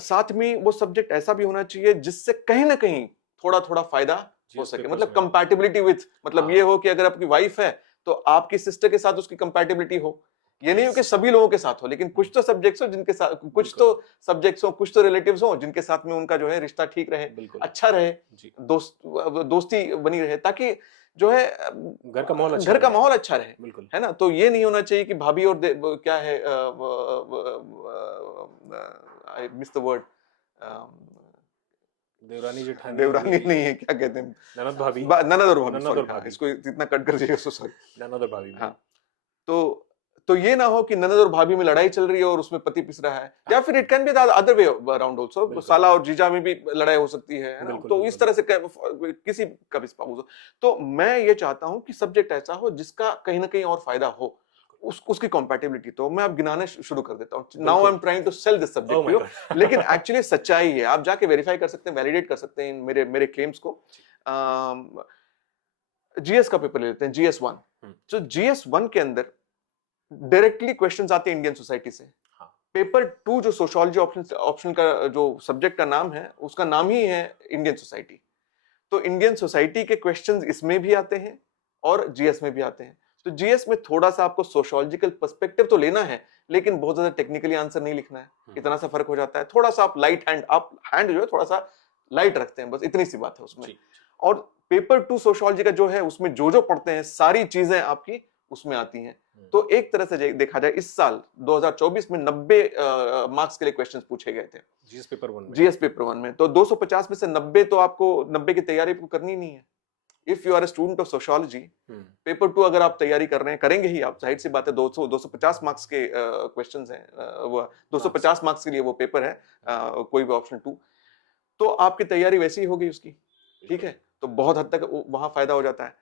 साथ में वो सब्जेक्ट ऐसा भी होना चाहिए जिससे कहीं ना कहीं थोड़ा थोड़ा फायदा हो जीएस सके, पेपर्स मतलब में। कंपैटिबिलिटी विथ, मतलब ये हाँ, हो कि अगर आपकी वाइफ है तो आपकी सिस्टर के साथ उसकी कंपैटिबिलिटी हो। ये नहीं हो यस, कि सभी लोगों के साथ हो, लेकिन कुछ तो सब्जेक्ट्स हो जिनके साथ, कुछ बिल्कुल, तो सब्जेक्ट्स हो, कुछ तो रिलेटिव्स हो जिनके साथ में उनका जो है रिश्ता ठीक रहे, बिल्कुल। अच्छा रहे, जी, दोस्ती बनी रहे, ताकि जो है घर का माहौल अच्छा घर का बने। माहौल अच्छा रहे, बिल्कुल। है ना। तो ये नहीं होना चाहिए कि भाभी और क्या है, I miss the word, Devrani Jethani, देवरानी नहीं है, क्या कहते हैं, ननद भाभी, ननद और भाभी, ननद सॉरी, और हाँ, भाभी, इसको इतना कट कर दीजिएगा, सॉरी। ननद और भाभी में। हाँ, तो ये ना हो कि ननद और भाभी में लड़ाई चल रही है और उसमें पति पिस रहा है, या फिर it can be the other way around also, बिल्कुल, साला और जीजा में भी लड़ाई हो सकती है ना। बिल्कुल, तो इस बिल्कुल। तरह से किसी का भी स्पाउस हो। तो मैं ये चाहता हूं कि सब्जेक्ट ऐसा हो जिसका कहीं ना कहीं और फायदा हो, उसकी कंपैटिबिलिटी। तो मैं अब गिनाने शुरू कर देता हूं। नाउ आई बिल्कुल। Am trying to sell this oh subject to my you, लेकिन गॉड! एक्चुअली सच्चाई है, आप जाके वेरीफाई कर सकते हैं, वैलिडेट कर सकते हैं मेरे मेरे क्लेम्स को। जी। जीएस का पेपर ले लेते हैं, जीएस वन। हुँ, तो जीएस वन के अंदर डायरेक्टली क्वेश्चंस आते हैं इंडियन सोसाइटी से। हाँ, पेपर टू जो सोशियोलॉजी ऑप्शन ऑप्शन का जो सब्जेक्ट का नाम है, उसका नाम ही है इंडियन सोसाइटी। तो इंडियन सोसाइटी के क्वेश्चंस इसमें भी आते हैं और जीएस में भी आते हैं। तो जीएस में थोड़ा सा आपको सोशियोलॉजिकल पर्सपेक्टिव तो लेना है, लेकिन बहुत ज्यादा टेक्निकली आंसर नहीं लिखना है। हुँ, इतना सा फर्क हो जाता है। थोड़ा सा आप लाइट हैंड, आप हैंड जो है थोड़ा सा लाइट रखते हैं, बस इतनी सी बात है उसमें। जी, जी। और पेपर टू सोशियोलॉजी का जो है, उसमें जो पढ़ते हैं सारी चीजें आपकी उसमें आती हैं। हुँ, तो एक तरह से देखा जाए, इस साल 2024 में 90 मार्क्स के लिए क्वेश्चंस पूछे गए थे जीएस पेपर 1 में। जीएस पेपर वन में। तो 250 में से 90, तो आपको 90 की तैयारी आपको करनी नहीं है। If you are a student of sociology, हुँ, पेपर टू अगर आप तैयारी कर रहे हैं, करेंगे ही आप, जाहिर सी बात है, 200 250 मार्क्स के क्वेश्चंस हैं, वो मार्क्स। 250 मार्क्स के लिए वो पेपर है, कोई भी ऑप्शन टू। तो आपकी तैयारी वैसी ही होगी उसकी, ठीक बिल्कुल। है। तो बहुत हद तक वहां फायदा हो जाता है।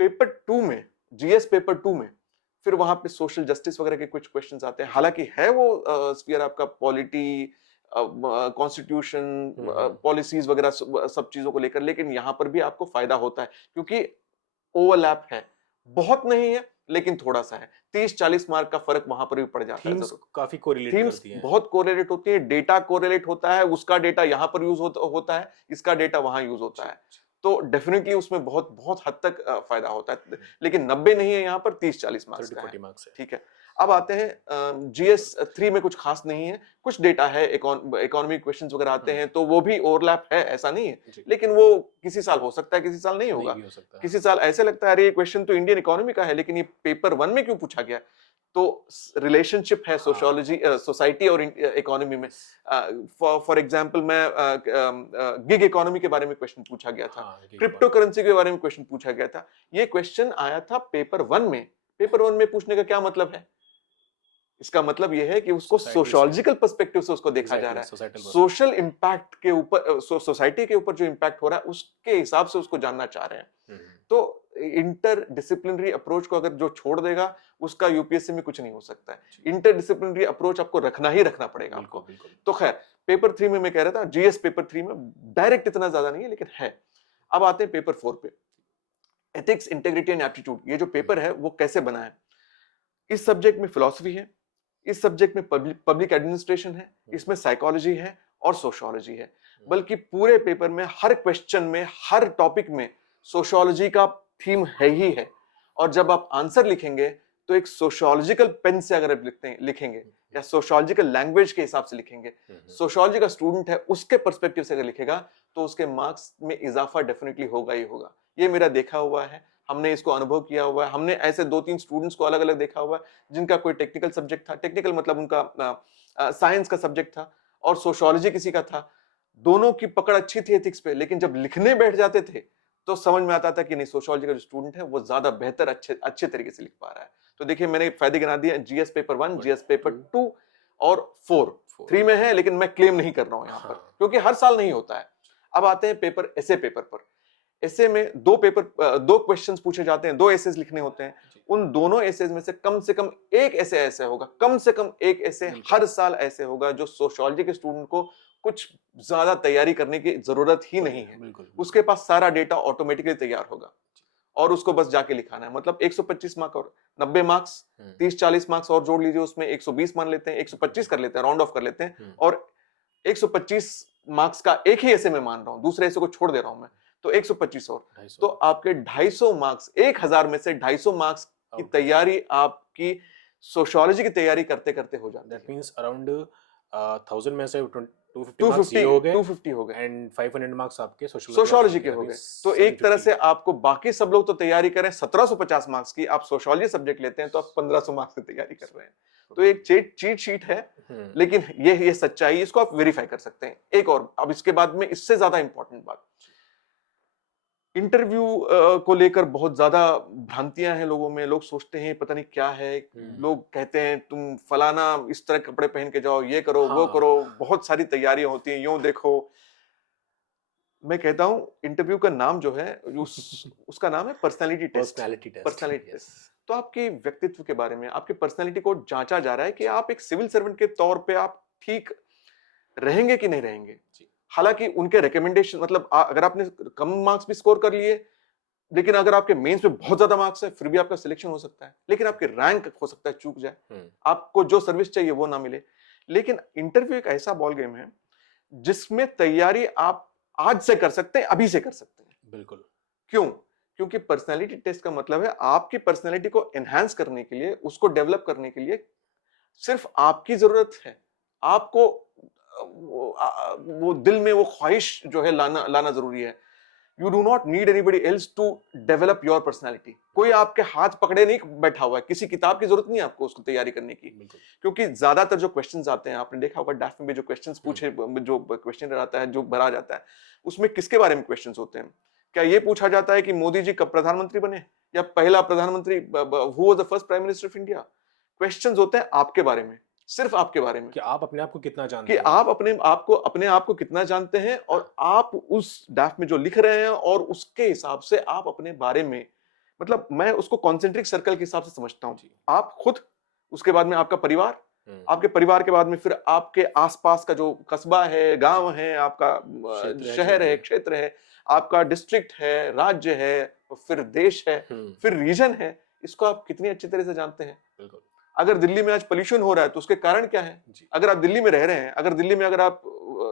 पेपर टू में, जीएस पेपर टू में, फिर वहां पे सोशल जस्टिस वगैरह के कुछ क्वेश्चंस आते हैं। जी। हालांकि है वो स्फीयर आपका पॉलिटी, कॉन्स्टिट्यूशन, हुँ, हुँ। पॉलिसीज वगैरह, सब चीजों को लेकर, लेकिन यहाँ पर भी आपको फायदा होता है क्योंकि ओवरलैप है, बहुत नहीं है लेकिन थोड़ा सा है। 30-40 मार्क का फर्क वहां पर भी पड़ जाता है थीम्स जरूर। काफ़ी कोरिलेट थीम्स करती हैं। बहुत कोरिलेट होती है, डेटा कोरिलेट होता है, उसका डेटा यहाँ पर यूज होता है, इसका डेटा वहां यूज होता जी, है। जी। तो डेफिनेटली उसमें बहुत बहुत हद तक फायदा होता है, हुँ, लेकिन 90 नहीं है, यहाँ पर 30-40 मार्क्स का है। 30-40 मार्क्स है। ठीक है। अब आते हैं पेपर जीएस थ्री में कुछ खास नहीं है, कुछ डेटा है, इकोनॉमिक क्वेश्चन वगैरह आते हुँ, हैं, तो वो भी ओवरलैप है, ऐसा नहीं है, जी, लेकिन वो किसी साल हो सकता है, किसी साल नहीं नहीं होगा। भी हो सकता है। किसी साल ऐसे लगता है, अरे ये क्वेश्चन तो इंडियन इकोनॉमी का है, लेकिन ये पेपर वन में क्यों पूछा गया। तो रिलेशनशिप है हाँ, सोशियोलॉजी, सोसाइटी और इकोनॉमी में। यस। फॉर एग्जांपल, मैं गिग इकोनॉमी के बारे में क्वेश्चन पूछा गया था, हाँ, गिग क्रिप्टो इकोनॉमी। करेंसी के बारे में क्वेश्चन पूछा गया था। ये क्वेश्चन आया था पेपर वन में। पेपर वन में पूछने का क्या मतलब है, इसका मतलब यह है कि उसको सोसाइटी से। सोशियोलॉजिकल पर्सपेक्टिव से उसको देखा जा एग्ज़ैक्टली, रहा है। Societal perspective. सोशल इंपैक्ट के ऊपर, सोसाइटी के ऊपर जो इंपैक्ट हो रहा है उसके हिसाब से उसको जानना चाह रहे हैं। हुँ, हुँ। तो इंटर डिसिप्लिनरी अप्रोच को अगर जो छोड़ देगा, उसका यूपीएससी में कुछ नहीं हो सकता है। जी, इंटर डिसिप्लिनरी अप्रोच आपको रखना ही रखना पड़ेगा बिल्कुल, आपको। बिल्कुल। तो खैर, पेपर थ्री में मैं कह रहा था, जीएस पेपर थ्री में डायरेक्ट इतना ज्यादा नहीं है, लेकिन है। अब आते हैं पेपर फोर पे, एथिक्स, इंटेग्रिटी एंड एप्टीट्यूड। ये जो हुँ, पेपर है वो कैसे बना है, इस सब्जेक्ट में फिलॉसफी है, इस सब्जेक्ट में पब्लिक एडमिनिस्ट्रेशन है, हुँ, इसमें साइकोलॉजी है और सोशियोलॉजी है। हुँ, बल्कि पूरे पेपर में हर क्वेश्चन में, हर टॉपिक में सोशियोलॉजी का थीम है ही है। और जब आप आंसर लिखेंगे तो एक सोशियोलॉजिकल पेन से अगर आप लिखेंगे हुँ, या सोशियोलॉजिकल लैंग्वेज के हिसाब से लिखेंगे, हुँ, हुँ। सोशियोलॉजी का स्टूडेंट है उसके पर्सपेक्टिव से अगर लिखेगा, तो उसके मार्क्स में इजाफा डेफिनेटली होगा ही होगा। ये मेरा देखा हुआ है, हमने इसको अनुभव किया हुआ है। हमने ऐसे 2-3 स्टूडेंट्स को अलग अलग देखा हुआ है, जिनका कोई टेक्निकल सब्जेक्ट था, टेक्निकल मतलब उनका साइंस का सब्जेक्ट था, और सोशियोलॉजी किसी का था। दोनों की पकड़ अच्छी थी एथिक्स पे, लेकिन जब लिखने बैठ जाते थे तो समझ में आता था कि नहीं, सोशियोलॉजी का जो स्टूडेंट है वो ज्यादा बेहतर अच्छे तरीके से लिख पा रहा है। तो देखिए मैंने फायदे गिना दिए, जीएस पेपर 1, जीएस पेपर 2 और 4। 3 में है लेकिन मैं क्लेम नहीं कर रहा हूं यहाँ पर, क्योंकि हर साल नहीं होता है। अब आते हैं पेपर ऐसे पेपर पर। ऐसे में दो क्वेश्चंस पूछे जाते हैं, 2 एसेज लिखने होते हैं। उन दोनों एसेज में से कम एक ऐसे ऐसे होगा, कम से कम एक ऐसे हर साल ऐसे होगा जो सोशियोलॉजी के स्टूडेंट को कुछ ज्यादा तैयारी करने की जरूरत ही नहीं है। उसके पास सारा डेटा ऑटोमेटिकली तैयार होगा और उसको बस जाके लिखाना है। मतलब 125 मार्क्स और 90 मार्क्स, 30-40 मार्क्स और जोड़ लीजिए उसमें, 120 मान लेते हैं, 125 कर लेते हैं, राउंड ऑफ कर लेते हैं। और 125 मार्क्स का एक ही ऐसे में मान रहा हूं, दूसरे ऐसे को छोड़ दे रहा हूं मैं, तो 125 और, तो आपके 250 मार्क्स, 1000 में से 250 मार्क्स की तैयारी आपकी सोशियोलॉजी की तैयारी करते करते हो जाती है। दैट मींस अराउंड 1000 में से 250 हो गए एंड 500 मार्क्स आपके सोशियोलॉजी के हो गए। तो एक तरह से आपको, बाकी सब लोग तो तैयारी करें 1750 मार्क्स की, आप सोशियोलॉजी सब्जेक्ट लेते हैं तो आप 1500 मार्क्स की तैयारी कर रहे हैं। तो एक चीट शीट है, लेकिन ये सच्चाई, इसको आप वेरीफाई कर सकते हैं। एक और, अब इसके बाद में इससे ज्यादा इंपॉर्टेंट बात, इंटरव्यू को लेकर बहुत ज्यादा भ्रांतियां हैं लोगों में। लोग सोचते हैं पता नहीं क्या है, लोग कहते हैं तुम फलाना इस तरह कपड़े पहन के जाओ, ये करो, वो करो, बहुत सारी तैयारियां होती हैं, यूं देखो। मैं कहता हूं इंटरव्यू का नाम जो है उसका नाम है पर्सनालिटी टेस्ट। तो आपकी व्यक्तित्व के बारे में, आपकी पर्सनालिटी को जांचा जा रहा है कि आप एक सिविल सर्वेंट के तौर पे आप ठीक रहेंगे कि नहीं रहेंगे। हालांकि उनके रिकमेंडेशन, मतलब अगर आपने कम मार्क्स भी स्कोर कर लिए, लेकिन अगर आपके मेंस में बहुत ज्यादा मार्क्स है, फिर भी आपका सिलेक्शन हो सकता है, लेकिन आपके रैंक हो सकता है चूक जाए, आपको जो सर्विस चाहिए वो ना मिले। लेकिन इंटरव्यू एक ऐसा बॉल गेम है जिसमें तैयारी आप आज से कर सकते हैं, अभी से कर सकते हैं। बिल्कुल। क्यों? क्योंकि पर्सनालिटी टेस्ट का मतलब है आपकी पर्सनालिटी को एनहांस करने के लिए, उसको डेवलप करने के लिए सिर्फ आपकी जरूरत है। आपको वो दिल में वो ख्वाहिश जो है लाना जरूरी है। You do not need anybody else to develop your personality. कोई आपके हाथ पकड़े नहीं बैठा हुआ है, किसी किताब की जरूरत नहीं है आपको उसको तैयारी करने की। क्योंकि ज्यादातर जो क्वेश्चंस आते हैं, आपने देखा होगा डैफ में भी जो क्वेश्चंस पूछे, जो क्वेश्चन आता है, जो भरा जाता है, उसमें किसके बारे में क्वेश्चंस होते हैं? क्या ये पूछा जाता है कि मोदी जी कब प्रधानमंत्री बने, या पहला प्रधानमंत्री, who was the first prime minister of India? Questions होते हैं आपके बारे में, सिर्फ आपके बारे में, कि आप अपने आप को कितना जानते कि हैं, आप अपने आप को कितना जानते हैं, और आप उस ड्राफ्ट में जो लिख रहे हैं और उसके हिसाब से आप अपने बारे में, मतलब मैं उसको कॉन्सेंट्रिक सर्कल के हिसाब से समझता हूं। आप खुद, उसके बाद में आपका परिवार, आपके परिवार के बाद में फिर आपके आसपास का जो कस्बा है, गांव है, आपका शहर है, क्षेत्र है, आपका डिस्ट्रिक्ट है, राज्य है, फिर देश है, फिर रीजन है। इसको आप कितनी अच्छी तरह से जानते हैं। अगर दिल्ली में आज पोल्यूशन हो रहा है तो उसके कारण क्या है? अगर आप दिल्ली में रह रहे हैं, अगर दिल्ली में अगर आप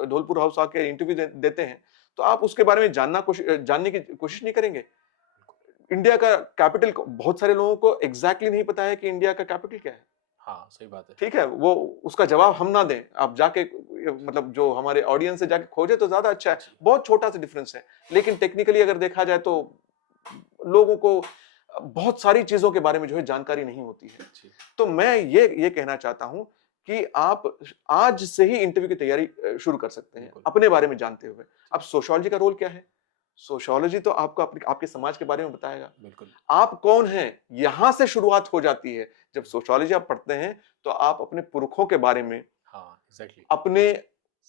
ढोलपुर हाउस आके इंटरव्यू देते हैं, तो आप उसके बारे में जानने की कोशिश नहीं करेंगे। इंडिया का कैपिटल, बहुत सारे लोगों को एग्जैक्टली नहीं पता है कि इंडिया का कैपिटल क्या है। हाँ, सही बात है। ठीक है, वो उसका जवाब हम ना दें, आप जाके, मतलब जो हमारे ऑडियंस से जाके खोजे तो ज्यादा अच्छा है। बहुत छोटा सा डिफरेंस है, लेकिन टेक्निकली अगर देखा जाए तो लोगों को बहुत सारी चीजों के बारे में जो है जानकारी नहीं होती है। तो मैं ये कहना चाहता हूं कि आप आज से ही इंटरव्यू की तैयारी शुरू कर सकते हैं अपने बारे में जानते हुए। अब सोशियोलॉजी का रोल क्या है? सोशियोलॉजी तो आपको आपके समाज के बारे में बताएगा। आप कौन हैं, यहां से शुरुआत हो जाती है। जब सोशियोलॉजी आप पढ़ते हैं तो आप अपने पुरखों के बारे में, अपने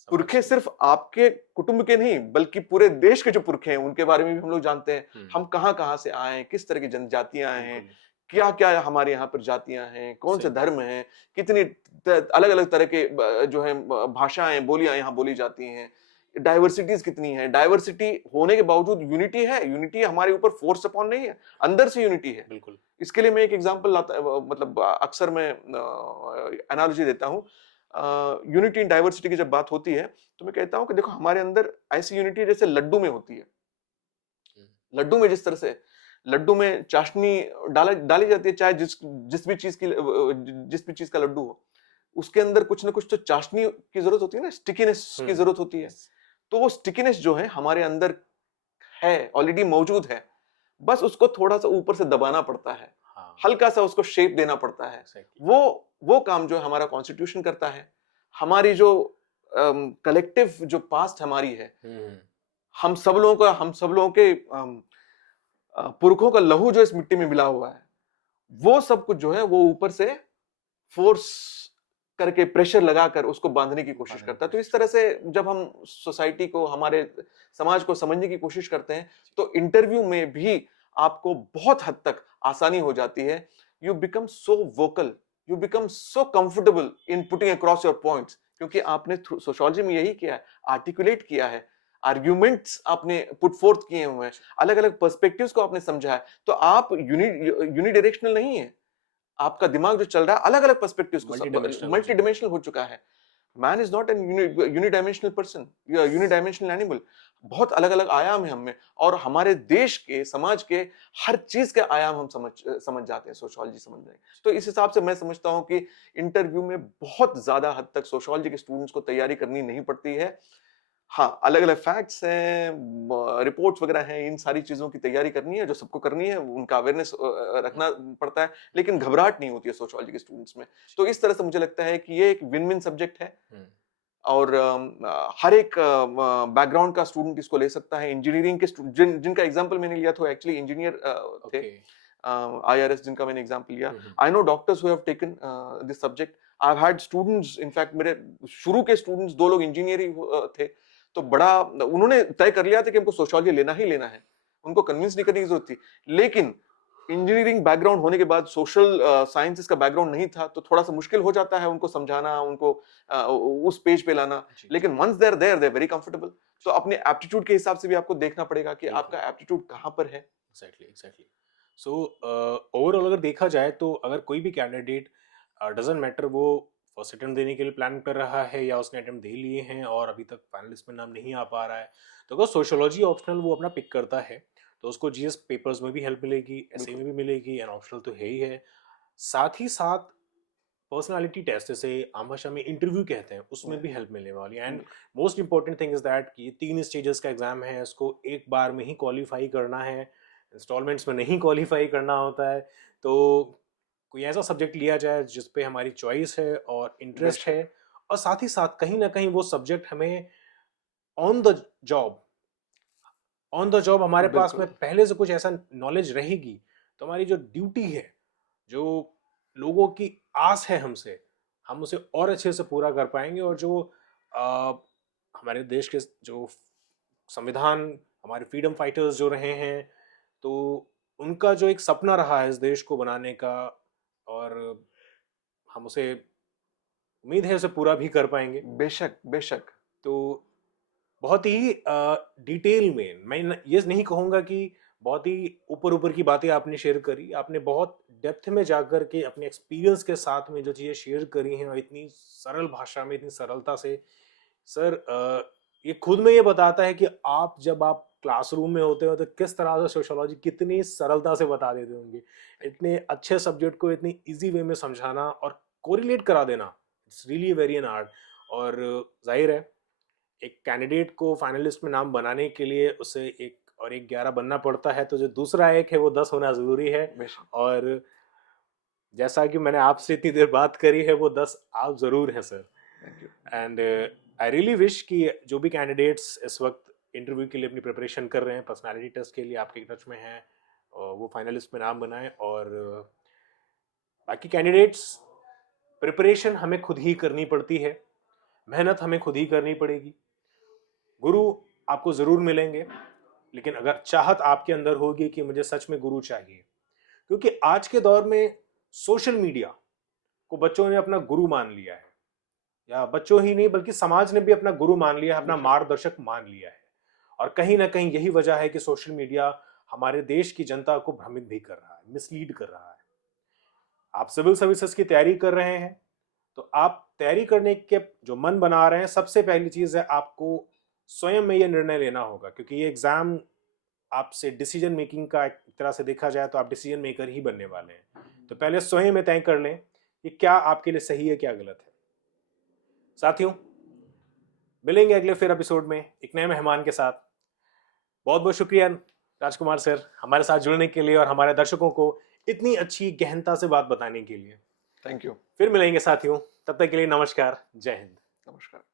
पुरखे सिर्फ आपके कुटुंब के नहीं बल्कि पूरे देश के जो पुरखे हैं उनके बारे में भी हम लोग जानते हैं। हम कहां से आए, किस तरह की जनजातियां हैं, क्या क्या हमारे यहाँ पर जातियां हैं, कौन से धर्म हैं, कितनी अलग अलग तरह के जो है भाषाएं, बोलियां यहाँ बोली जाती हैं, डाइवर्सिटीज कितनी है। डाइवर्सिटी होने के बावजूद यूनिटी है। यूनिटी हमारे ऊपर फोर्स अपॉन नहीं है, अंदर से यूनिटी है। बिल्कुल। इसके लिए मैं एक एग्जांपल मतलब अक्सर मैं एनालॉजी देता हूँ। यूनिटी इन डाइवर्सिटी की जब बात होती है तो मैं कहता हूं कि देखो, हमारे अंदर ऐसी यूनिटी जैसे लड्डू में होती है। लड्डू में जिस तरह से लड्डू में चाशनी डाली जाती है, चाहे जिस भी चीज का लड्डू हो, उसके अंदर कुछ ना कुछ तो चाशनी की जरूरत होती है ना, स्टिकीनेस की जरूरत होती है। तो वो स्टिकीनेस जो है हमारे अंदर है, ऑलरेडी मौजूद है, बस उसको थोड़ा सा ऊपर से दबाना पड़ता है, हल्का सा उसको शेप देना पड़ता है। वो काम जो है हमारा कॉन्स्टिट्यूशन करता है। हमारी जो कलेक्टिव जो पास्ट हमारी है, हम सब लोगों के पुरखों का लहू जो इस मिट्टी में मिला हुआ है, वो सब कुछ जो है वो ऊपर से फोर्स करके प्रेशर लगाकर उसको बांधने की कोशिश करता है। तो इस तरह से जब हम सोसाइटी को, हमारे समाज को समझने की कोशिश करते हैं, तो इंटरव्यू में भी आपको बहुत हद तक आसानी हो जाती है। You become so vocal, you become so comfortable in putting across your points, क्योंकि आपने सोशियोलॉजी में यही किया है, आर्टिकुलेट किया है, आर्ग्यूमेंट्स आपने पुट फोर्थ किए हुए हैं, अलग अलग पर्सपेक्टिव्स को आपने समझा है। तो आप यूनिडायरेक्शनल नहीं है, आपका दिमाग जो चल रहा है अलग अलग पर्सपेक्टिव्स को, मल्टी डिमेंशनल हो चुका है। Man is not an unidimensional person, unidimensional animal. बहुत अलग अलग आयाम है हमें, और हमारे देश के, समाज के हर चीज के आयाम हम समझ जाते हैं सोशियोलॉजी समझ रहे हैं। तो इस हिसाब से मैं समझता हूं कि इंटरव्यू में बहुत ज्यादा हद तक सोशियोलॉजी के स्टूडेंट्स को तैयारी करनी नहीं पड़ती है। हाँ, अलग अलग फैक्ट्स हैं, रिपोर्ट्स वगैरह हैं, इन सारी चीजों की तैयारी करनी है जो सबको करनी है, उनका अवेयरनेस रखना पड़ता है, लेकिन घबराहट नहीं होती है सोशियोलॉजी के स्टूडेंट्स में। तो इस तरह से मुझे लगता है कि ये एक विन विन सब्जेक्ट है, और हर एक बैकग्राउंड का स्टूडेंट इसको ले सकता है। इंजीनियरिंग के जिनका एग्जांपल मैंने लिया था एक्चुअली इंजीनियर थे, IRS जिनका मैंने एग्जांपल लिया। I know doctors who have taken this subject. I have had students, in fact मेरे शुरू के स्टूडेंट्स 2 लोग इंजीनियर ही थे, तो बड़ा उन्होंने तय कर लिया था कि हमको सोशियोलॉजी लेना ही लेना है, उनको कन्विंस नहीं करने की जरूरत थी। लेकिन इंजीनियरिंग बैकग्राउंड होने के बाद सोशल साइंसेस का बैकग्राउंड नहीं था, तो थोड़ा सा मुश्किल हो जाता है उनको समझाना, उनको उस पेज पे लाना। लेकिन once they are very comfortable. तो अपने एप्टीट्यूड के हिसाब से भी आपको देखना पड़ेगा कि आपका एप्टीट्यूड कहाँ पर है। एग्जैक्टली। सो ओवरऑल अगर देखा जाए तो अगर कोई भी कैंडिडेट, डजंट मैटर वो फर्स्ट अटेम्प्ट देने के लिए प्लान कर रहा है या उसने अटेम्प्ट दे लिए हैं और अभी तक फाइनलिस्ट में नाम नहीं आ पा रहा है, तो अगर सोशियोलॉजी ऑप्शनल वो अपना पिक करता है तो उसको जीएस पेपर्स में भी हेल्प मिलेगी, एसए में भी मिलेगी, एंड ऑप्शनल तो है ही है। साथ ही साथ पर्सनालिटी टेस्ट, जैसे आम भाषा में इंटरव्यू कहते हैं, उसमें भी हेल्प मिलने वाली है। And most important thing is that कि 3 स्टेजेस का एग्जाम है, इसको एक बार में ही क्वालिफाई करना है, इंस्टॉलमेंट्स में नहीं क्वालिफाई करना होता है। तो कोई ऐसा सब्जेक्ट लिया जाए जिस पे हमारी चॉइस है और इंटरेस्ट है, और साथ ही साथ कहीं ना कहीं वो सब्जेक्ट हमें ऑन द जॉब हमारे पास में पहले से कुछ ऐसा नॉलेज रहेगी, तो हमारी जो ड्यूटी है, जो लोगों की आस है हमसे, हम उसे और अच्छे से पूरा कर पाएंगे। और जो हमारे देश के जो संविधान, हमारे फ्रीडम फाइटर्स जो रहे हैं, तो उनका जो एक सपना रहा है इस देश को बनाने का, और हम उसे उम्मीद है उसे पूरा भी कर पाएंगे। बेशक बेशक। तो बहुत ही डिटेल में, मैं ये नहीं कहूँगा कि बहुत ही ऊपर ऊपर की बातें आपने शेयर करी, आपने बहुत डेप्थ में जाकर के अपने एक्सपीरियंस के साथ में जो चीज़ें शेयर करी हैं, और इतनी सरल भाषा में, इतनी सरलता से। सर, ये खुद में ये बताता है कि आप जब आप क्लासरूम में होते हो तो किस तरह से सोशियोलॉजी कितनी सरलता से बता देते होंगे। इतने अच्छे सब्जेक्ट को इतनी इजी वे में समझाना और कोरिलेट करा देना, it's really very an art. और जाहिर है एक कैंडिडेट को फाइनलिस्ट में नाम बनाने के लिए उसे 1 और 1 11 बनना पड़ता है, तो जो दूसरा 1 है वो 10 होना जरूरी है। और जैसा कि मैंने आपसे इतनी देर बात करी है, वो 10 आप जरूर हैं sir. And I really wish कि जो भी कैंडिडेट्स इस वक्त इंटरव्यू के लिए अपनी प्रिपरेशन कर रहे हैं, पर्सनालिटी टेस्ट के लिए आपके टच में हैं, वो फाइनलिस्ट में नाम बनाएं। और बाकी कैंडिडेट्स, प्रिपरेशन हमें खुद ही करनी पड़ती है, मेहनत हमें खुद ही करनी पड़ेगी। गुरु आपको जरूर मिलेंगे, लेकिन अगर चाहत आपके अंदर होगी कि मुझे सच में गुरु चाहिए, क्योंकि आज के दौर में सोशल मीडिया को बच्चों ने अपना गुरु मान लिया है, या बच्चों ही नहीं बल्कि समाज ने भी अपना गुरु मान लिया है, अपना मार्गदर्शक मान लिया है। और कहीं ना कहीं यही वजह है कि सोशल मीडिया हमारे देश की जनता को भ्रमित भी कर रहा है, मिसलीड कर रहा है। आप सिविल सर्विसेज की तैयारी कर रहे हैं, तो आप तैयारी करने के जो मन बना रहे हैं, सबसे पहली चीज है आपको स्वयं में यह निर्णय लेना होगा, क्योंकि ये एग्जाम आपसे डिसीजन मेकिंग का, एक तरह से देखा जाए तो आप डिसीजन मेकर ही बनने वाले हैं। तो पहले स्वयं में तय कर लें कि क्या आपके लिए सही है, क्या गलत है। साथियों, मिलेंगे अगले फिर एपिसोड में एक नए मेहमान के साथ। बहुत बहुत शुक्रिया राजकुमार सर, हमारे साथ जुड़ने के लिए और हमारे दर्शकों को इतनी अच्छी गहनता से बात बताने के लिए। Thank you. फिर मिलेंगे साथियों, तब तक के लिए नमस्कार, जय हिंद। नमस्कार।